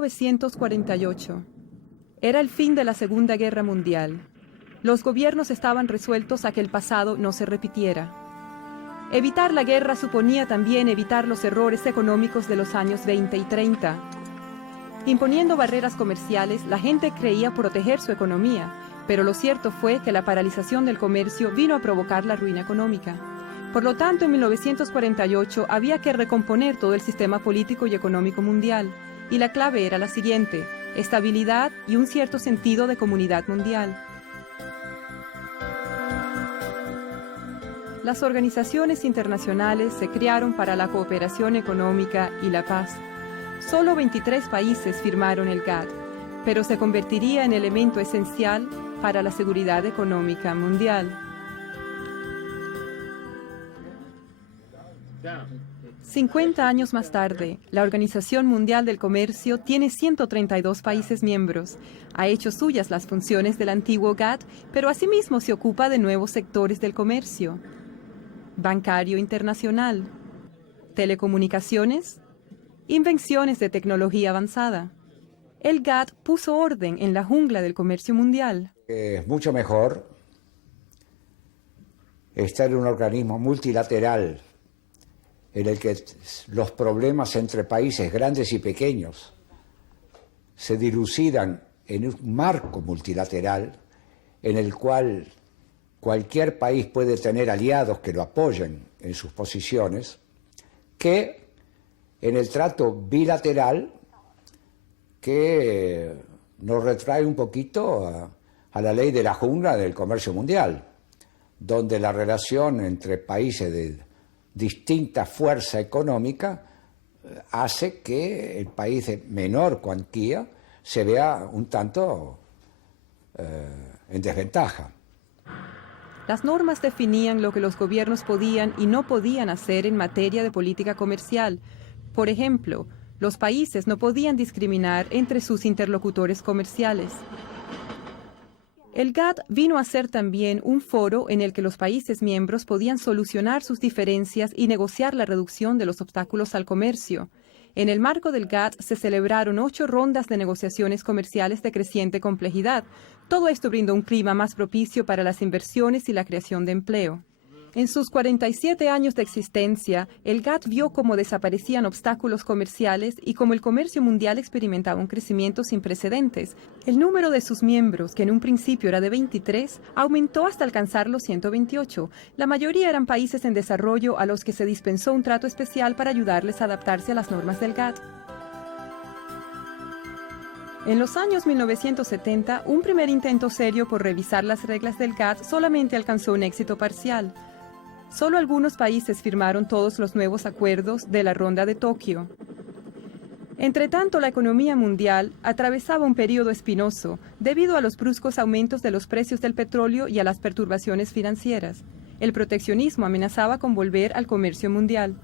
1948. Era el fin de la Segunda Guerra Mundial. Los gobiernos estaban resueltos a que el pasado no se repitiera. Evitar la guerra suponía también evitar los errores económicos de los años 20 y 30. Imponiendo barreras comerciales, la gente creía proteger su economía, pero lo cierto fue que la paralización del comercio vino a provocar la ruina económica. Por lo tanto, en 1948 había que recomponer todo el sistema político y económico mundial, y la clave era la siguiente: estabilidad y un cierto sentido de comunidad mundial. Las organizaciones internacionales se crearon para la cooperación económica y la paz. Solo 23 países firmaron el GATT, pero se convertiría en elemento esencial para la seguridad económica mundial. 50 años más tarde, la Organización Mundial del Comercio tiene 132 países miembros. Ha hecho suyas las funciones del antiguo GATT, pero asimismo se ocupa de nuevos sectores del comercio: bancario internacional, telecomunicaciones, invenciones de tecnología avanzada. El GATT puso orden en la jungla del comercio mundial. Es mucho mejor estar en un organismo multilateral en el que los problemas entre países grandes y pequeños se dilucidan en un marco multilateral en el cual cualquier país puede tener aliados que lo apoyen en sus posiciones, que en el trato bilateral que nos retrae un poquito a la ley de la jungla del comercio mundial, donde la relación entre países de distinta fuerza económica hace que el país de menor cuantía se vea un tanto en desventaja. Las normas definían lo que los gobiernos podían y no podían hacer en materia de política comercial. Por ejemplo, los países no podían discriminar entre sus interlocutores comerciales. El GATT vino a ser también un foro en el que los países miembros podían solucionar sus diferencias y negociar la reducción de los obstáculos al comercio. En el marco del GATT se celebraron 8 rondas de negociaciones comerciales de creciente complejidad. Todo esto brindó un clima más propicio para las inversiones y la creación de empleo. En sus 47 años de existencia, el GATT vio cómo desaparecían obstáculos comerciales y cómo el comercio mundial experimentaba un crecimiento sin precedentes. El número de sus miembros, que en un principio era de 23, aumentó hasta alcanzar los 128. La mayoría eran países en desarrollo a los que se dispensó un trato especial para ayudarles a adaptarse a las normas del GATT. En los años 1970, un primer intento serio por revisar las reglas del GATT solamente alcanzó un éxito parcial. Solo algunos países firmaron todos los nuevos acuerdos de la Ronda de Tokio. Entretanto, la economía mundial atravesaba un periodo espinoso debido a los bruscos aumentos de los precios del petróleo y a las perturbaciones financieras. El proteccionismo amenazaba con volver al comercio mundial.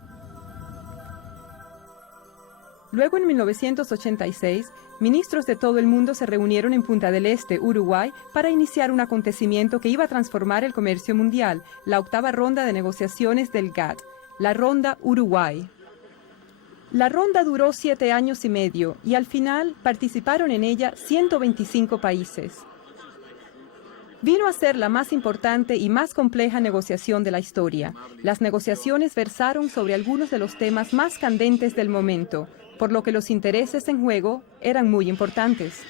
Luego, en 1986, ministros de todo el mundo se reunieron en Punta del Este, Uruguay, para iniciar un acontecimiento que iba a transformar el comercio mundial, la 8ª ronda de negociaciones del GATT, la Ronda Uruguay. La ronda duró 7 años y medio y al final participaron en ella 125 países. Vino a ser la más importante y más compleja negociación de la historia. Las negociaciones versaron sobre algunos de los temas más candentes del momento, por lo que los intereses en juego eran muy importantes.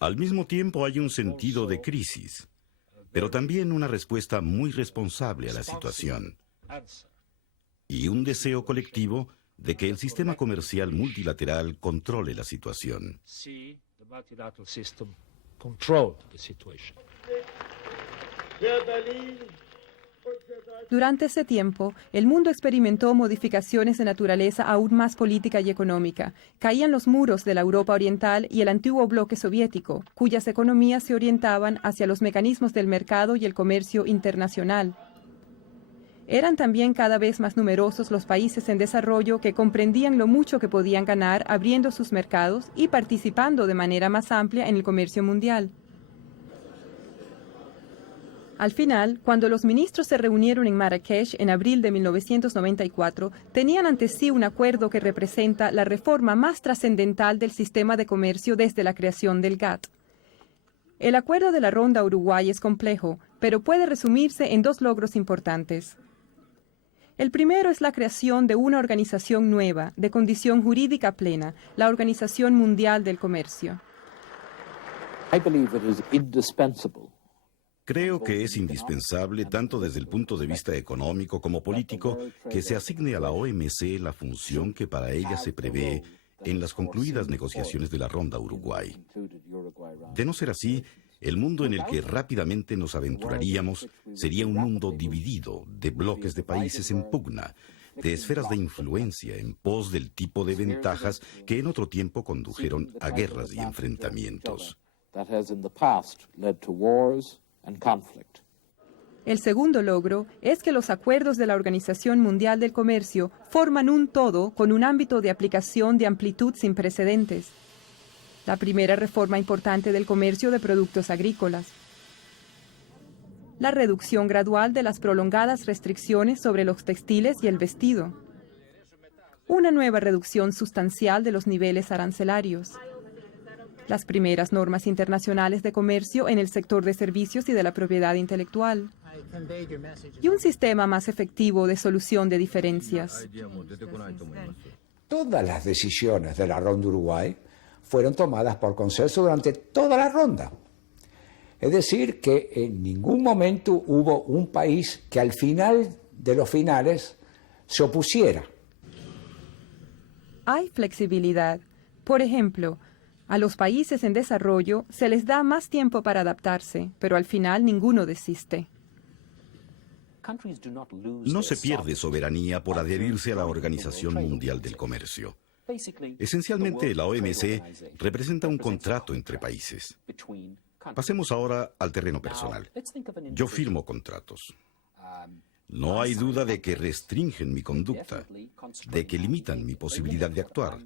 Al mismo tiempo hay un sentido de crisis, pero también una respuesta muy responsable a la situación y un deseo colectivo de que el sistema comercial multilateral controle la situación. Durante ese tiempo, el mundo experimentó modificaciones de naturaleza aún más política y económica. Caían los muros de la Europa Oriental y el antiguo bloque soviético, cuyas economías se orientaban hacia los mecanismos del mercado y el comercio internacional. Eran también cada vez más numerosos los países en desarrollo que comprendían lo mucho que podían ganar abriendo sus mercados y participando de manera más amplia en el comercio mundial. Al final, cuando los ministros se reunieron en Marrakech en abril de 1994, tenían ante sí un acuerdo que representa la reforma más trascendental del sistema de comercio desde la creación del GATT. El acuerdo de la Ronda Uruguay es complejo, pero puede resumirse en dos logros importantes. El primero es la creación de una organización nueva, de condición jurídica plena, la Organización Mundial del Comercio. Creo que es indispensable, tanto desde el punto de vista económico como político, que se asigne a la OMC la función que para ella se prevé en las concluidas negociaciones de la Ronda Uruguay. De no ser así, el mundo en el que rápidamente nos aventuraríamos sería un mundo dividido, de bloques de países en pugna, de esferas de influencia en pos del tipo de ventajas que en otro tiempo condujeron a guerras y enfrentamientos. El segundo logro es que los acuerdos de la Organización Mundial del Comercio forman un todo con un ámbito de aplicación de amplitud sin precedentes. La primera reforma importante del comercio de productos agrícolas. La reducción gradual de las prolongadas restricciones sobre los textiles y el vestido. Una nueva reducción sustancial de los niveles arancelarios. Las primeras normas internacionales de comercio en el sector de servicios y de la propiedad intelectual. Y un sistema más efectivo de solución de diferencias. Todas las decisiones de la Ronda Uruguay fueron tomadas por consenso durante toda la ronda. Es decir, que en ningún momento hubo un país que al final de los finales se opusiera. Hay flexibilidad. Por ejemplo, a los países en desarrollo se les da más tiempo para adaptarse, pero al final ninguno desiste. No se pierde soberanía por adherirse a la Organización Mundial del Comercio. Esencialmente, la OMC representa un contrato entre países. Pasemos ahora al terreno personal. Yo firmo contratos. No hay duda de que restringen mi conducta, de que limitan mi posibilidad de actuar,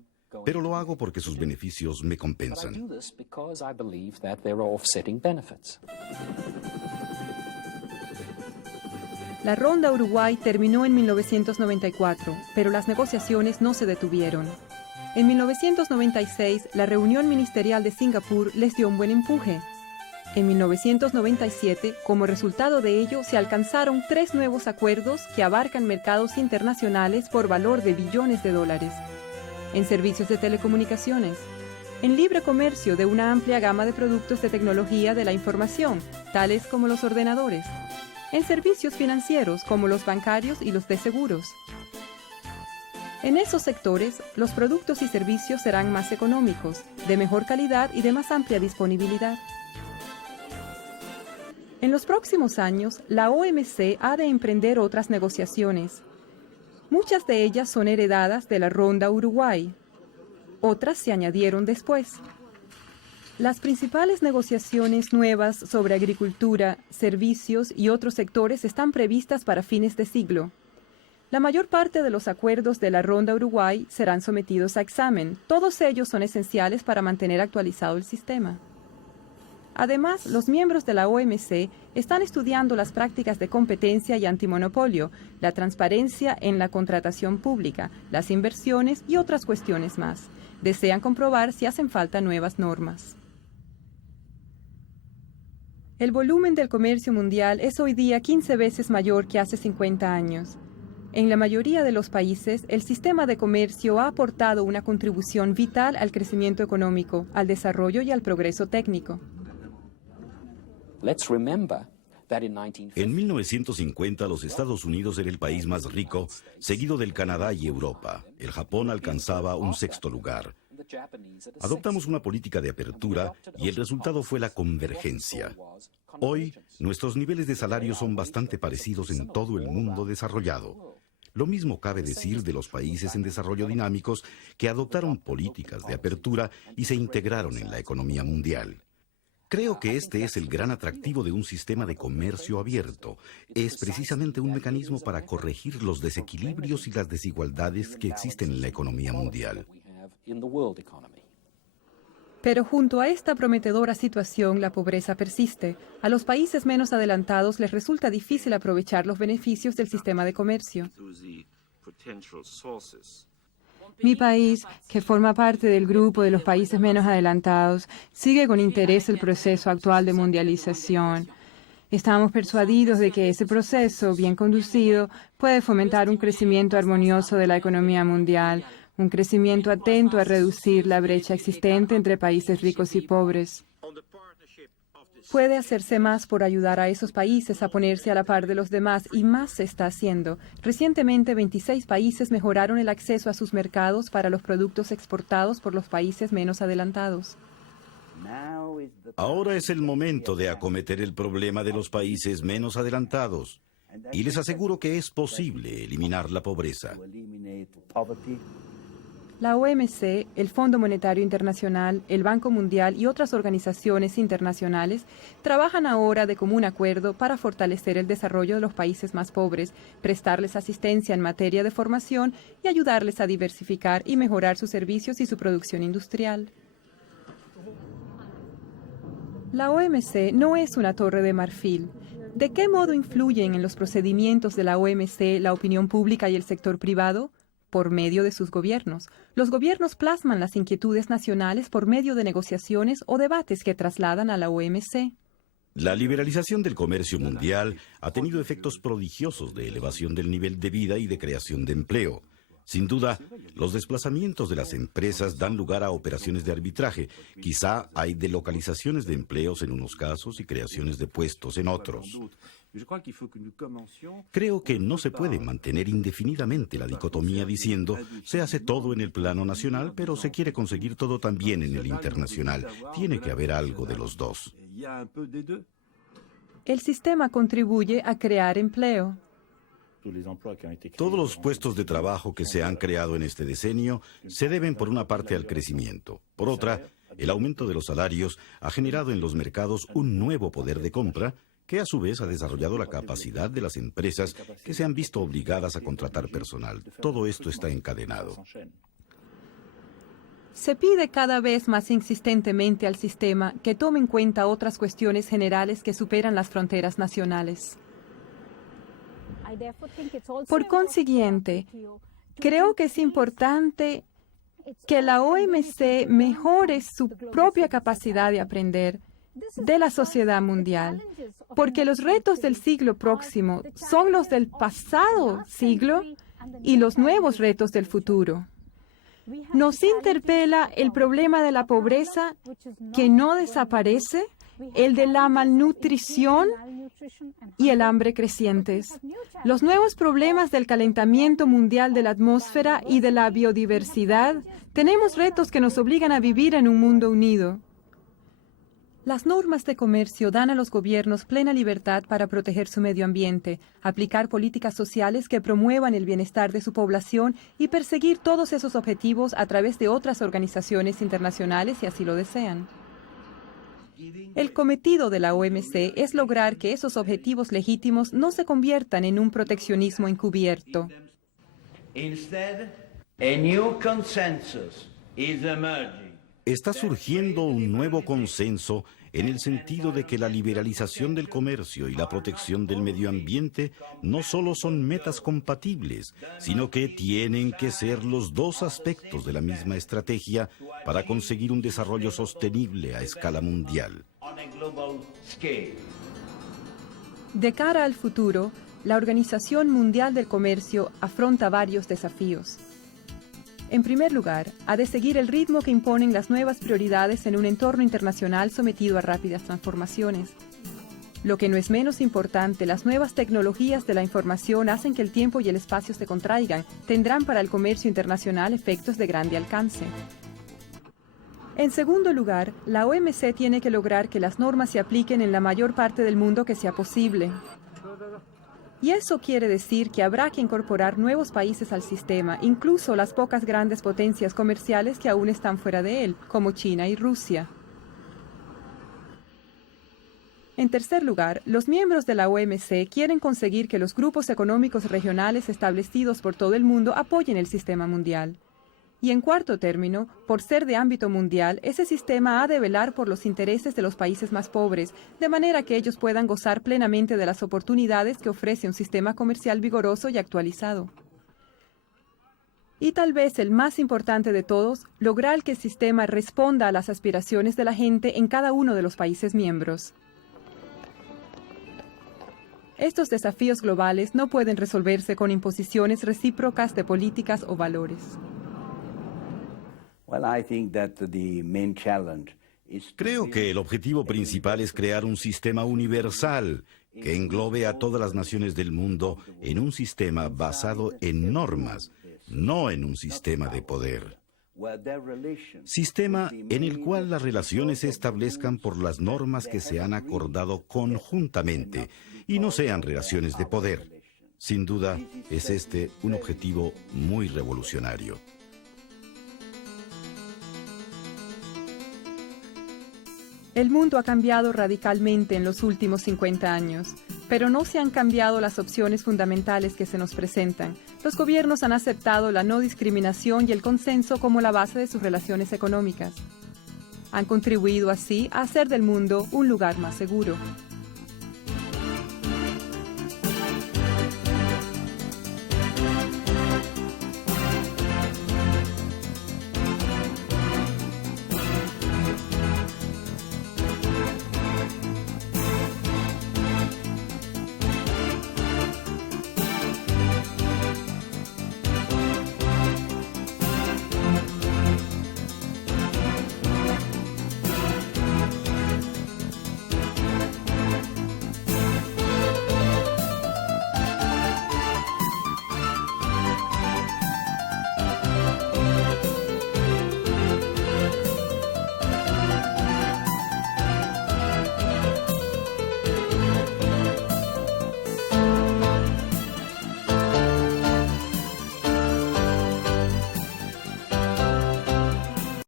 pero lo hago porque sus beneficios me compensan. La Ronda Uruguay terminó en 1994, pero las negociaciones no se detuvieron. En 1996, la reunión ministerial de Singapur les dio un buen empuje. En 1997, como resultado de ello, se alcanzaron 3 nuevos acuerdos que abarcan mercados internacionales por valor de billones de dólares. En servicios de telecomunicaciones, en libre comercio de una amplia gama de productos de tecnología de la información, tales como los ordenadores, en servicios financieros como los bancarios y los de seguros. En esos sectores, los productos y servicios serán más económicos, de mejor calidad y de más amplia disponibilidad. En los próximos años, la OMC ha de emprender otras negociaciones. Muchas de ellas son heredadas de la Ronda Uruguay. Otras se añadieron después. Las principales negociaciones nuevas sobre agricultura, servicios y otros sectores están previstas para fines de siglo. La mayor parte de los acuerdos de la Ronda Uruguay serán sometidos a examen. Todos ellos son esenciales para mantener actualizado el sistema. Además, los miembros de la OMC están estudiando las prácticas de competencia y antimonopolio, la transparencia en la contratación pública, las inversiones y otras cuestiones más. Desean comprobar si hacen falta nuevas normas. El volumen del comercio mundial es hoy día 15 veces mayor que hace 50 años. En la mayoría de los países, el sistema de comercio ha aportado una contribución vital al crecimiento económico, al desarrollo y al progreso técnico. En 1950, los Estados Unidos era el país más rico, seguido del Canadá y Europa. El Japón alcanzaba un 6º lugar. Adoptamos una política de apertura y el resultado fue la convergencia. Hoy, nuestros niveles de salario son bastante parecidos en todo el mundo desarrollado. Lo mismo cabe decir de los países en desarrollo dinámicos que adoptaron políticas de apertura y se integraron en la economía mundial. Creo que este es el gran atractivo de un sistema de comercio abierto. Es precisamente un mecanismo para corregir los desequilibrios y las desigualdades que existen en la economía mundial. Pero junto a esta prometedora situación, la pobreza persiste. A los países menos adelantados les resulta difícil aprovechar los beneficios del sistema de comercio. Mi país, que forma parte del grupo de los países menos adelantados, sigue con interés el proceso actual de mundialización. Estamos persuadidos de que ese proceso, bien conducido, puede fomentar un crecimiento armonioso de la economía mundial, un crecimiento atento a reducir la brecha existente entre países ricos y pobres. Puede hacerse más por ayudar a esos países a ponerse a la par de los demás y más se está haciendo. Recientemente, 26 países mejoraron el acceso a sus mercados para los productos exportados por los países menos adelantados. Ahora es el momento de acometer el problema de los países menos adelantados. Y les aseguro que es posible eliminar la pobreza. La OMC, el Fondo Monetario Internacional, el Banco Mundial y otras organizaciones internacionales trabajan ahora de común acuerdo para fortalecer el desarrollo de los países más pobres, prestarles asistencia en materia de formación y ayudarles a diversificar y mejorar sus servicios y su producción industrial. La OMC no es una torre de marfil. ¿De qué modo influyen en los procedimientos de la OMC la opinión pública y el sector privado? Por medio de sus gobiernos. Los gobiernos plasman las inquietudes nacionales por medio de negociaciones o debates que trasladan a la OMC. La liberalización del comercio mundial ha tenido efectos prodigiosos de elevación del nivel de vida y de creación de empleo. Sin duda, los desplazamientos de las empresas dan lugar a operaciones de arbitraje. Quizá hay delocalizaciones de empleos en unos casos y creaciones de puestos en otros. Creo que no se puede mantener indefinidamente la dicotomía diciendo se hace todo en el plano nacional, pero se quiere conseguir todo también en el internacional. Tiene que haber algo de los dos. El sistema contribuye a crear empleo. Todos los puestos de trabajo que se han creado en este decenio se deben por una parte al crecimiento. Por otra, el aumento de los salarios ha generado en los mercados un nuevo poder de compra que a su vez ha desarrollado la capacidad de las empresas que se han visto obligadas a contratar personal. Todo esto está encadenado. Se pide cada vez más insistentemente al sistema que tome en cuenta otras cuestiones generales que superan las fronteras nacionales. Por consiguiente, creo que es importante que la OMC mejore su propia capacidad de aprender de la sociedad mundial, porque los retos del siglo próximo son los del pasado siglo y los nuevos retos del futuro. Nos interpela el problema de la pobreza que no desaparece, el de la malnutrición y el hambre crecientes, los nuevos problemas del calentamiento mundial de la atmósfera y de la biodiversidad. Tenemos retos que nos obligan a vivir en un mundo unido. Las normas de comercio dan a los gobiernos plena libertad para proteger su medio ambiente, aplicar políticas sociales que promuevan el bienestar de su población y perseguir todos esos objetivos a través de otras organizaciones internacionales si así lo desean. El cometido de la OMC es lograr que esos objetivos legítimos no se conviertan en un proteccionismo encubierto. Está surgiendo un nuevo consenso en el sentido de que la liberalización del comercio y la protección del medio ambiente no solo son metas compatibles, sino que tienen que ser los dos aspectos de la misma estrategia para conseguir un desarrollo sostenible a escala mundial. De cara al futuro, la Organización Mundial del Comercio afronta varios desafíos. En primer lugar, ha de seguir el ritmo que imponen las nuevas prioridades en un entorno internacional sometido a rápidas transformaciones. Lo que no es menos importante, las nuevas tecnologías de la información hacen que el tiempo y el espacio se contraigan, tendrán para el comercio internacional efectos de grande alcance. En segundo lugar, la OMC tiene que lograr que las normas se apliquen en la mayor parte del mundo que sea posible. Y eso quiere decir que habrá que incorporar nuevos países al sistema, incluso las pocas grandes potencias comerciales que aún están fuera de él, como China y Rusia. En tercer lugar, los miembros de la OMC quieren conseguir que los grupos económicos regionales establecidos por todo el mundo apoyen el sistema mundial. Y en cuarto término, por ser de ámbito mundial, ese sistema ha de velar por los intereses de los países más pobres, de manera que ellos puedan gozar plenamente de las oportunidades que ofrece un sistema comercial vigoroso y actualizado. Y tal vez el más importante de todos, lograr que el sistema responda a las aspiraciones de la gente en cada uno de los países miembros. Estos desafíos globales no pueden resolverse con imposiciones recíprocas de políticas o valores. Creo que el objetivo principal es crear un sistema universal que englobe a todas las naciones del mundo en un sistema basado en normas, no en un sistema de poder. Sistema en el cual las relaciones se establezcan por las normas que se han acordado conjuntamente y no sean relaciones de poder. Sin duda, es este un objetivo muy revolucionario. El mundo ha cambiado radicalmente en los últimos 50 años, pero no se han cambiado las opciones fundamentales que se nos presentan. Los gobiernos han aceptado la no discriminación y el consenso como la base de sus relaciones económicas. Han contribuido así a hacer del mundo un lugar más seguro.